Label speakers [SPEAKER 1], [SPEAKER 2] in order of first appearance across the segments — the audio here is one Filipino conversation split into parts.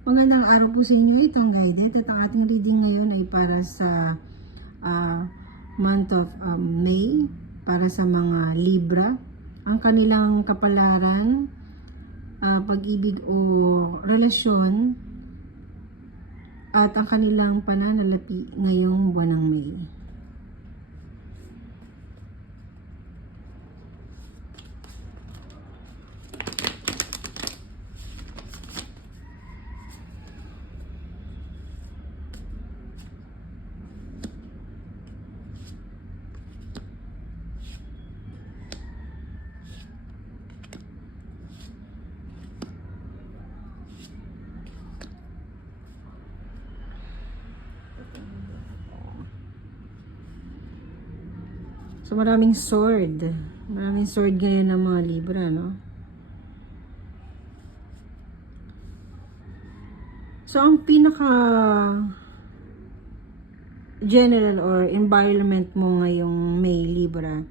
[SPEAKER 1] Magandang araw po sa inyo. Itong guided. At ang ating reading ngayon ay para sa ah, month of um, May, para sa mga Libra. Ang kanilang kapalaran, ah, pag-ibig o relasyon, at ang kanilang pananalapi ngayong buwan ng May. So maraming sword. Maraming sword ngayon ng mga Libra, no? So ang pinaka general or environment mo ngayong May Libra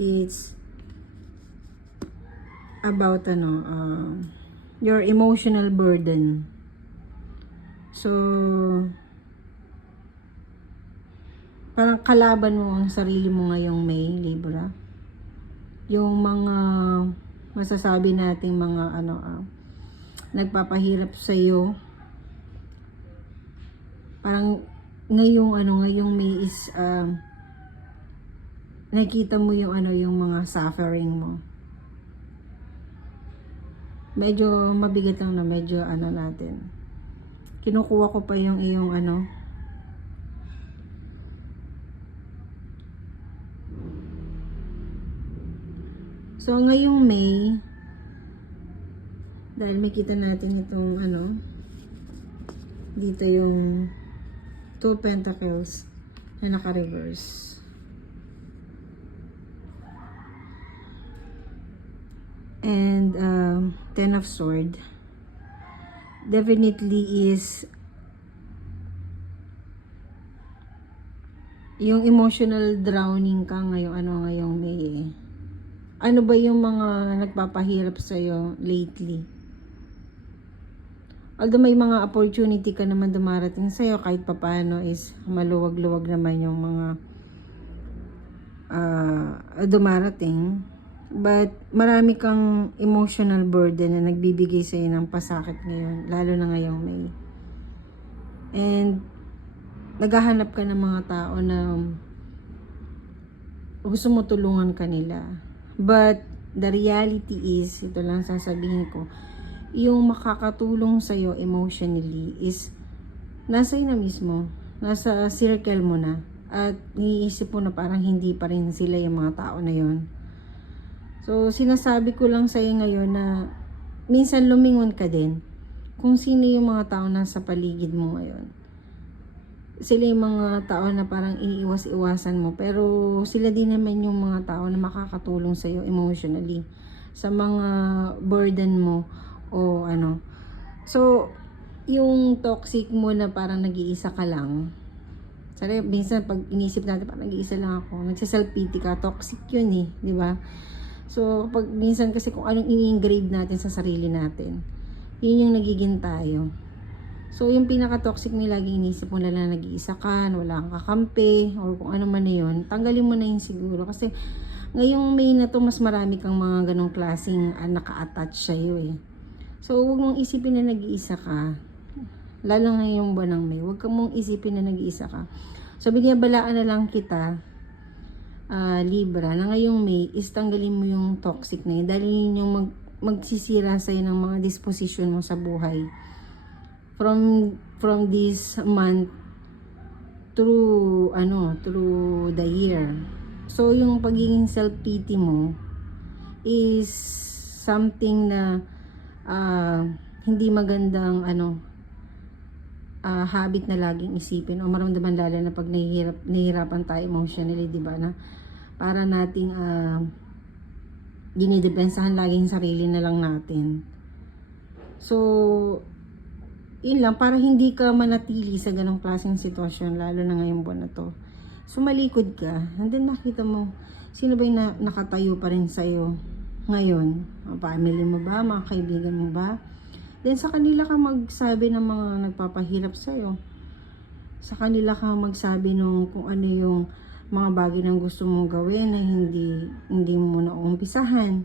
[SPEAKER 1] it's about ano uh, your emotional burden. So parang kalaban mo ang sarili mo ngayong May, Libra. Yung mga masasabi nating mga ano ah, nagpapahirap sa iyo. Parang ngayong ano, ngayong May is um, nakita mo yung ano, yung mga suffering mo. Medyo mabigat lang na medyo ano natin. Kinukuha ko pa yung iyong ano, So, ngayong May, dahil makita natin itong ano, dito yung two pentacles na naka-reverse. And um, ten of sword definitely is yung emotional drowning ka ngayong ano ngayong May eh. Ano ba yung mga nagpapahirap sa'yo lately? Although may mga opportunity ka naman dumarating sa'yo kahit papano is maluwag-luwag naman yung mga ah, dumarating. But marami kang emotional burden na nagbibigay sa'yo ng pasakit ngayon, lalo na ngayong May. And naghahanap ka ng mga tao na gusto mo tulungan kanila. But the reality is, ito lang sasabihin ko, yung makakatulong sa'yo emotionally is nasa na mismo, nasa circle mo na. At niisip mo na parang hindi pa rin sila yung mga tao na yon. So, sinasabi ko lang sa'yo ngayon na minsan lumingon ka din kung sino yung mga tao nasa paligid mo ngayon sila yung mga tao na parang iniiwas-iwasan mo. Pero sila din naman yung mga tao na makakatulong sa'yo emotionally. Sa mga burden mo o ano. So, yung toxic mo na parang nag-iisa ka lang. Sorry, minsan pag inisip natin parang nag-iisa lang ako. Nagsa-self-pity ka. Toxic yun eh. ba So, pag minsan kasi kung anong ini-engrave natin sa sarili natin, yun yung nagiging tayo. So, yung pinaka-toxic may laging inisip mo na nag-iisa ka, na wala kang kakampi, or kung ano man na yun, tanggalin mo na yun siguro. Kasi, ngayong May na to, mas marami kang mga ganong klaseng uh, naka-attach sa'yo eh. So, huwag mong isipin na nag-iisa ka. Lalo ngayong buwan ng May, huwag ka mong isipin na nag-iisa ka. So, bigyan balaan na lang kita, uh, Libra, na ngayong May, is tanggalin mo yung toxic na yun. Dahil yun yung mag, magsisira sa'yo ng mga disposition mo sa buhay from from this month through ano through the year so yung pagiging self pity mo is something na uh, hindi magandang ano uh, habit na laging isipin o maramdaman lalo na pag nahihirap, nahihirapan tayo emotionally, di ba na para nating uh, dinidepensahan laging sarili na lang natin. So, yun lang, para hindi ka manatili sa ganong klaseng sitwasyon, lalo na ngayong buwan na to. Sumalikod ka, and then makita mo, sino ba yung na, nakatayo pa rin sa'yo ngayon? Ang family mo ba? Mga kaibigan mo ba? Then sa kanila ka magsabi ng mga nagpapahirap sa'yo. Sa kanila ka magsabi nung kung ano yung mga bagay na gusto mong gawin na hindi hindi mo na umpisahan.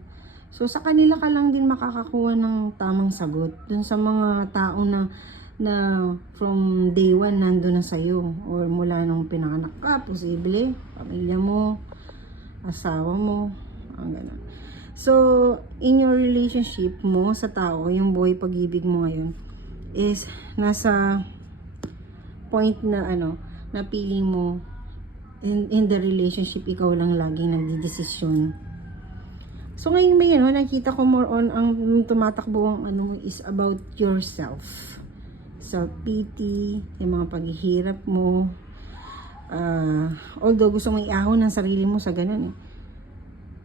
[SPEAKER 1] So sa kanila ka lang din makakakuha ng tamang sagot. Dun sa mga tao na na from day one nando na sa'yo or mula nung pinanganak ka, posible, pamilya mo, asawa mo, ang ganun. So, in your relationship mo sa tao, yung buhay pag-ibig mo ngayon, is nasa point na ano, na feeling mo in, in the relationship, ikaw lang laging nagdidesisyon. So ngayon may ano, nakita ko more on ang tumatakbo ang ano is about yourself. Self-pity, yung mga paghihirap mo. Ah, although gusto mo iahon ng sarili mo sa ganun eh.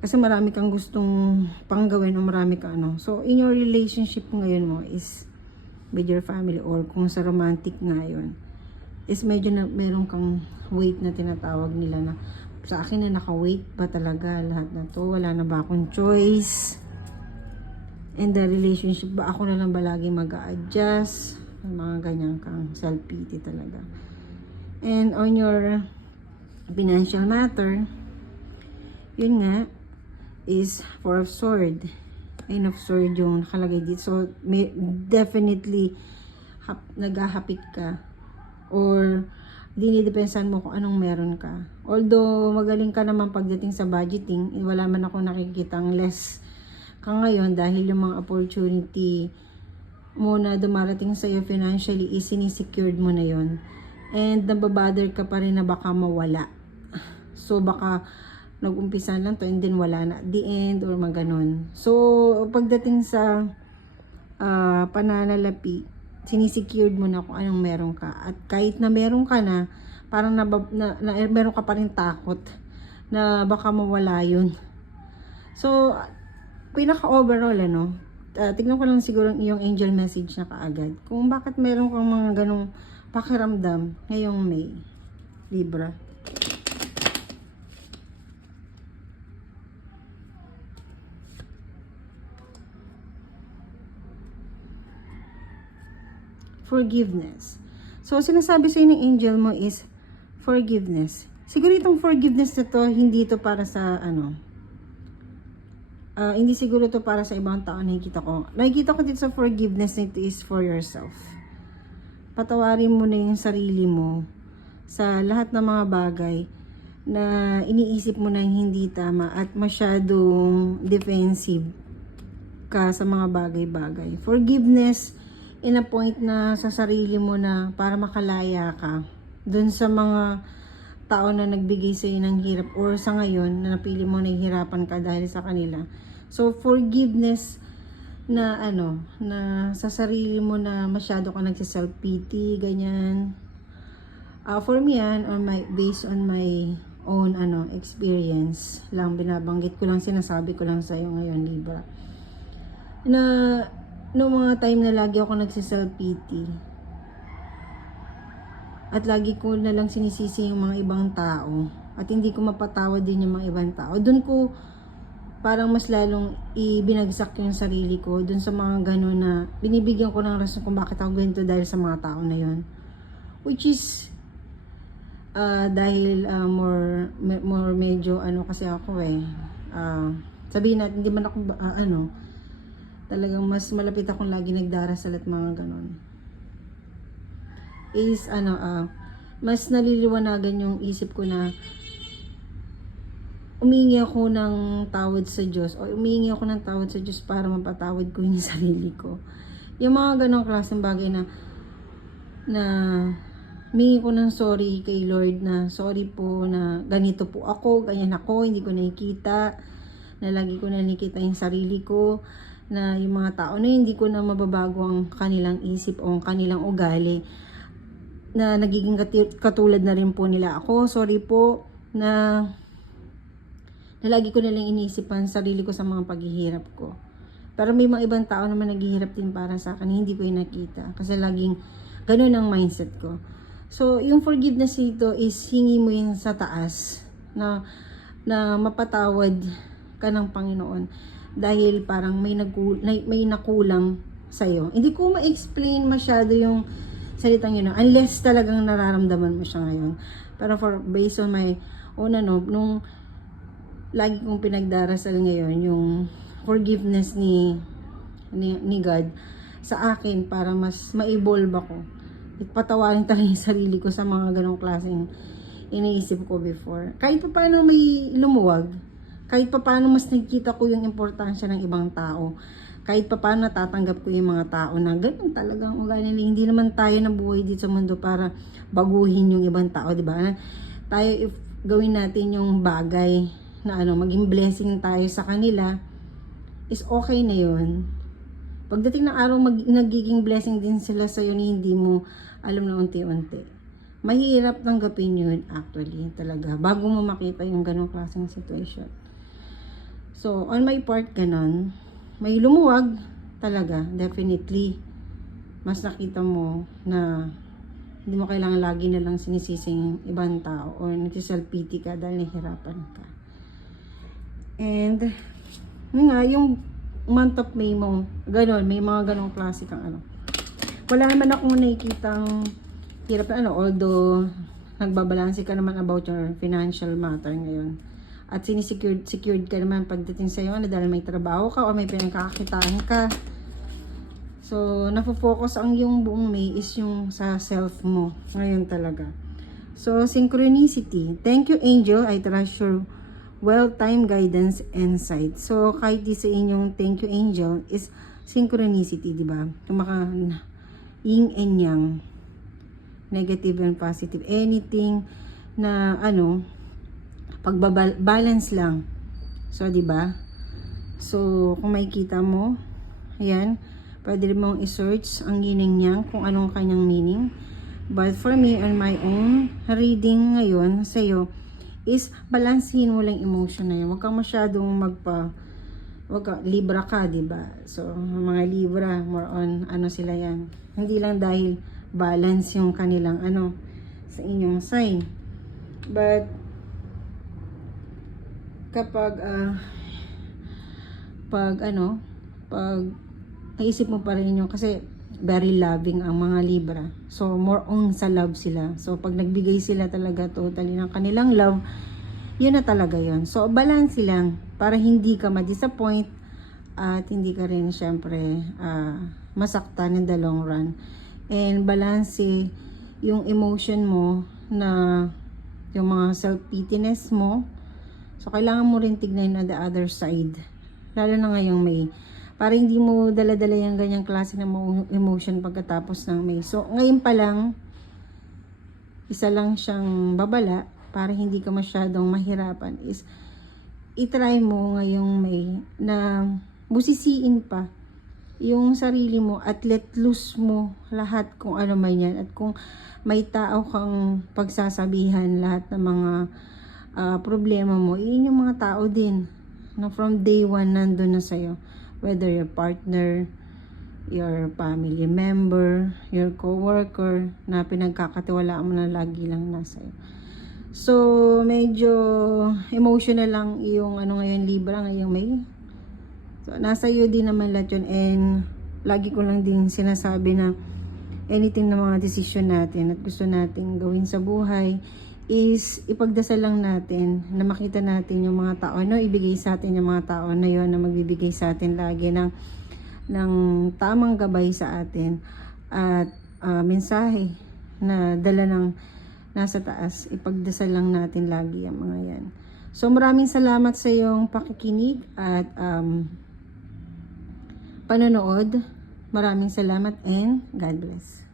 [SPEAKER 1] Kasi marami kang gustong panggawin o marami ka ano. So in your relationship ngayon mo is with your family or kung sa romantic nga yun is medyo na meron kang weight na tinatawag nila na sa akin na naka-weight ba talaga lahat na to? Wala na ba akong choice? In the relationship ba ako na lang ba lagi mag adjust mga ganyan kang self-pity talaga. And on your financial matter yun nga is four of sword. Nine of sword yung nakalagay dito. So may, definitely hap, naghahapit ka or dinidepensan mo kung anong meron ka. Although magaling ka naman pagdating sa budgeting, eh, wala man ako nakikitang less ka ngayon dahil yung mga opportunity mo na dumarating sa'yo financially is sinisecured mo na yon And nababother ka pa rin na baka mawala. So baka nag-umpisa lang to and then wala na the end or maganon. So pagdating sa ah, pananalapi, sinisecured mo na kung anong meron ka. At kahit na meron ka na, parang na, na, na meron ka pa rin takot na baka mawala yun. So, pinaka-overall, ano, uh, tignan ko lang siguro yung angel message na kaagad. Kung bakit meron kang mga ganong pakiramdam ngayong May. Libra. forgiveness. So, sinasabi sa ng angel mo is forgiveness. Siguro itong forgiveness na to, hindi to para sa ano, ah, hindi siguro to para sa ibang tao nakikita ko. Nakikita ko dito sa forgiveness nito is for yourself. Patawarin mo na yung sarili mo sa lahat ng mga bagay na iniisip mo na hindi tama at masyadong defensive ka sa mga bagay-bagay. Forgiveness in a point na sa sarili mo na para makalaya ka dun sa mga tao na nagbigay sa ng hirap or sa ngayon na napili mo na hihirapan ka dahil sa kanila. So forgiveness na ano, na sa sarili mo na masyado ka nagsa-self pity, ganyan. Uh, for me yan, on my, based on my own ano experience lang binabanggit ko lang sinasabi ko lang sa iyo ngayon Libra na no mga time na lagi ako nagsi-self pity at lagi ko na lang sinisisi yung mga ibang tao. At hindi ko mapatawad din yung mga ibang tao. Doon ko parang mas lalong ibinagsak yung sarili ko doon sa mga gano'n na binibigyan ko ng rason kung bakit ako ganito dahil sa mga tao na yon which is uh, dahil uh, more more medyo ano kasi ako eh. Uh, sabihin natin hindi man ako uh, ano talagang mas malapit akong lagi nagdarasal at mga ganon is ano ah mas naliliwanagan yung isip ko na umingi ako ng tawad sa Diyos o umingi ako ng tawad sa Diyos para mapatawad ko yung sarili ko. Yung mga ganong klaseng bagay na na humingi ko ng sorry kay Lord na sorry po na ganito po ako, ganyan ako, hindi ko nakikita, na lagi ko na nakikita yung sarili ko, na yung mga tao na hindi ko na mababago ang kanilang isip o ang kanilang ugali na nagiging katulad na rin po nila ako. Sorry po na na lagi ko na lang iniisipan sarili ko sa mga paghihirap ko. Pero may mga ibang tao naman naghihirap din para sa akin, hindi ko yung nakita. Kasi laging ganun ang mindset ko. So, yung forgiveness dito is hingi mo yun sa taas na na mapatawad ka ng Panginoon dahil parang may nagul- may nakulang sa'yo. Hindi ko ma-explain masyado yung salitang yun, unless talagang nararamdaman mo siya ngayon. Pero for, based on my own ano, nung lagi kong pinagdarasal ngayon, yung forgiveness ni, ni, ni God sa akin para mas ma-evolve ako. At patawarin talaga yung sarili ko sa mga ganong klaseng iniisip ko before. Kahit pa paano may lumuwag, kahit pa paano mas nagkita ko yung importansya ng ibang tao, kahit pa paano natatanggap ko yung mga tao na ganun talagang ugali nila. Hindi naman tayo nabuhay dito sa mundo para baguhin yung ibang tao, di ba? Tayo if gawin natin yung bagay na ano, maging blessing tayo sa kanila, is okay na yun. Pagdating ng araw, mag, nagiging blessing din sila sa ni hindi mo alam na unti-unti. Mahirap tanggapin yun actually talaga bago mo makita yung ganong klaseng situation. So, on my part, ganon. May lumuwag talaga, definitely. Mas nakita mo na hindi mo kailangan lagi na lang sinisising ibang tao or nagsiself-pity ka dahil nahihirapan ka. And, yun nga, yung month of May mo, ganon, may mga ganong klase kang ano. Wala naman akong nakikitang hirap na ano, although nagbabalanse ka naman about your financial matter ngayon. At sinisecured secured ka naman pagdating sa iyo ano, dahil may trabaho ka o may pinagkakakitaan ka. So, nafo-focus ang yung buong May is yung sa self mo. Ngayon talaga. So, synchronicity. Thank you, Angel. I trust your well-time guidance and sight. So, kahit di sa inyong thank you, Angel, is synchronicity, di ba? Kumaka yin and yang negative and positive anything na ano pagbabalance lang so di ba so kung makikita mo ayan pwede mong i-search ang meaning niya kung anong kanyang meaning but for me on my own reading ngayon sa iyo is balansehin mo lang emotion na yun huwag kang masyadong magpa wag ka, libra ka, ba? So, mga libra, more on, ano sila yan. Hindi lang dahil balance yung kanilang, ano, sa inyong sign. But, kapag, ah, pag, ano, pag, naisip mo pa rin yung, kasi, very loving ang mga libra. So, more on sa love sila. So, pag nagbigay sila talaga totally ng kanilang love, yun na talaga yun. So, balance lang para hindi ka ma-disappoint at hindi ka rin syempre ah, masaktan in the long run. And balance yung emotion mo na yung mga self-pitiness mo. So, kailangan mo rin tignan on the other side. Lalo na ngayong may para hindi mo dala-dala yung ganyang klase ng mo- emotion pagkatapos ng May. So, ngayon pa lang, isa lang siyang babala para hindi ka masyadong mahirapan is itry mo ngayong May na busisiin pa yung sarili mo at let loose mo lahat kung ano man yan at kung may tao kang pagsasabihan lahat ng mga ah, problema mo, yun yung mga tao din na from day one nandun na sa'yo whether your partner your family member your coworker na pinagkakatiwalaan mo na lagi lang nasa iyo so medyo emotional lang yung ano ngayon Libra ngayong May So, nasa iyo din naman lahat yun. And, lagi ko lang din sinasabi na anything na mga decision natin at gusto nating gawin sa buhay is ipagdasal lang natin na makita natin yung mga tao no ibigay sa atin yung mga tao na yon na magbibigay sa atin lagi ng ng tamang gabay sa atin at ah, mensahe na dala ng nasa taas ipagdasal lang natin lagi ang mga yan so maraming salamat sa iyong pakikinig at um, panonood. Maraming salamat and God bless.